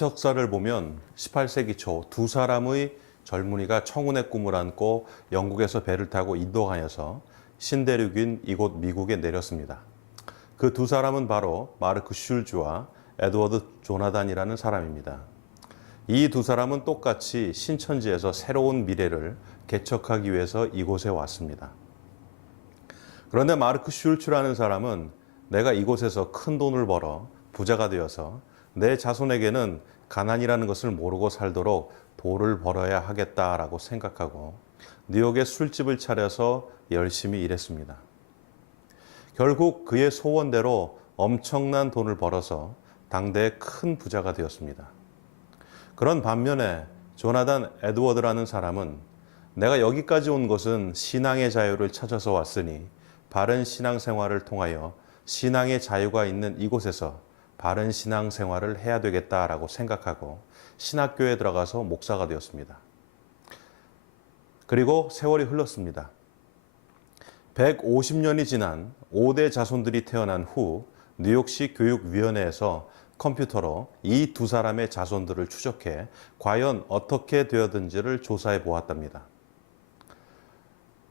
개척사를 보면 18세기 초 두 사람의 젊은이가 청운의 꿈을 안고 영국에서 배를 타고 인도하여서 신대륙인 이곳 미국에 내렸습니다. 그 두 사람은 바로 마르크 슐즈와 에드워드 조나단이라는 사람입니다. 이 두 사람은 똑같이 신천지에서 새로운 미래를 개척하기 위해서 이곳에 왔습니다. 그런데 마르크 슐츠라는 사람은 내가 이곳에서 큰 돈을 벌어 부자가 되어서 내 자손에게는 가난이라는 것을 모르고 살도록 돈을 벌어야 하겠다라고 생각하고 뉴욕에 술집을 차려서 열심히 일했습니다. 결국 그의 소원대로 엄청난 돈을 벌어서 당대의 큰 부자가 되었습니다. 그런 반면에 조나단 에드워드라는 사람은 내가 여기까지 온 것은 신앙의 자유를 찾아서 왔으니 바른 신앙생활을 통하여 신앙의 자유가 있는 이곳에서 바른 신앙생활을 해야 되겠다라고 생각하고 신학교에 들어가서 목사가 되었습니다. 그리고 세월이 흘렀습니다. 150년이 지난 5대 자손들이 태어난 후 뉴욕시 교육위원회에서 컴퓨터로 이 두 사람의 자손들을 추적해 과연 어떻게 되었는지를 조사해 보았답니다.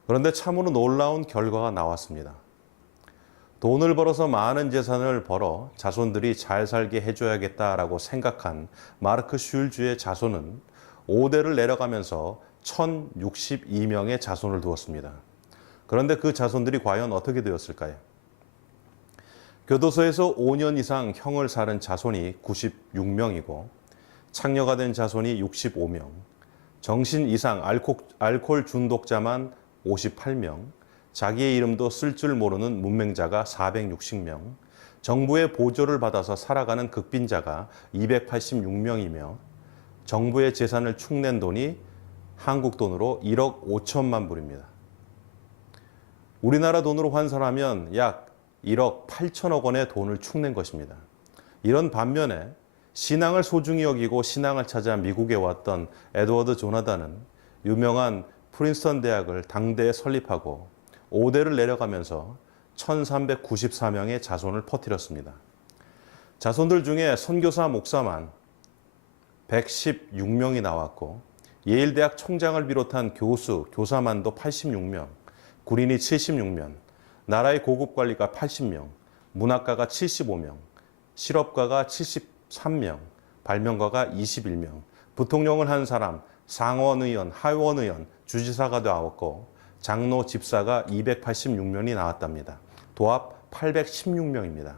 그런데 참으로 놀라운 결과가 나왔습니다. 돈을 벌어서 많은 재산을 벌어 자손들이 잘 살게 해줘야겠다라고 생각한 마르크 슐즈의 자손은 5대를 내려가면서 1062명의 자손을 두었습니다. 그런데 그 자손들이 과연 어떻게 되었을까요? 교도소에서 5년 이상 형을 살은 자손이 96명이고 창녀가 된 자손이 65명, 정신 이상 알코올 중독자만 58명, 자기의 이름도 쓸 줄 모르는 문맹자가 460명, 정부의 보조를 받아서 살아가는 극빈자가 286명이며 정부의 재산을 축낸 돈이 한국 돈으로 1억 5천만 불입니다. 우리나라 돈으로 환산하면 약 1억 8천억 원의 돈을 축낸 것입니다. 이런 반면에 신앙을 소중히 여기고 신앙을 찾아 미국에 왔던 에드워드 조나단은 유명한 프린스턴 대학을 당대에 설립하고 5대를 내려가면서 1394명의 자손을 퍼뜨렸습니다. 자손들 중에 선교사 목사만 116명이 나왔고 예일대학 총장을 비롯한 교수, 교사만도 86명, 군인이 76명, 나라의 고급관리가 80명, 문학가가 75명, 실업가가 73명, 발명가가 21명, 부통령을 한 사람, 상원의원, 하원의원, 주지사가 나왔고 장로, 집사가 286명이 나왔답니다. 도합 816명입니다.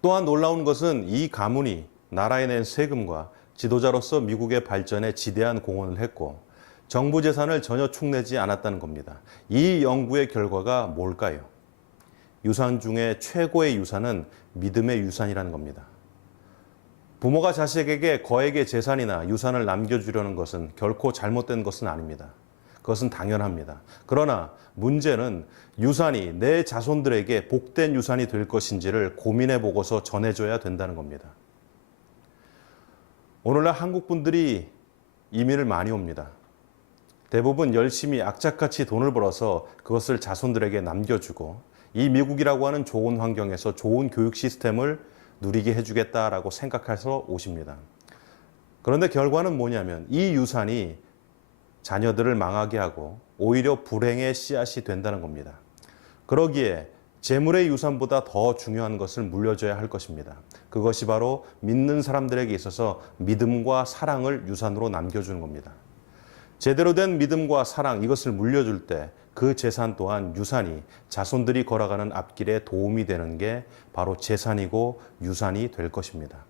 또한 놀라운 것은 이 가문이 나라에 낸 세금과 지도자로서 미국의 발전에 지대한 공헌을 했고 정부 재산을 전혀 축내지 않았다는 겁니다. 이 연구의 결과가 뭘까요? 유산 중에 최고의 유산은 믿음의 유산이라는 겁니다. 부모가 자식에게 거액의 재산이나 유산을 남겨주려는 것은 결코 잘못된 것은 아닙니다. 그것은 당연합니다. 그러나 문제는 유산이 내 자손들에게 복된 유산이 될 것인지를 고민해 보고서 전해줘야 된다는 겁니다. 오늘날 한국 분들이 이민을 많이 옵니다. 대부분 열심히 악착같이 돈을 벌어서 그것을 자손들에게 남겨주고 이 미국이라고 하는 좋은 환경에서 좋은 교육 시스템을 누리게 해주겠다라고 생각해서 오십니다. 그런데 결과는 뭐냐면 이 유산이 자녀들을 망하게 하고 오히려 불행의 씨앗이 된다는 겁니다. 그러기에 재물의 유산보다 더 중요한 것을 물려줘야 할 것입니다. 그것이 바로 믿는 사람들에게 있어서 믿음과 사랑을 유산으로 남겨주는 겁니다. 제대로 된 믿음과 사랑 이것을 물려줄 때 그 재산 또한 유산이 자손들이 걸어가는 앞길에 도움이 되는 게 바로 재산이고 유산이 될 것입니다.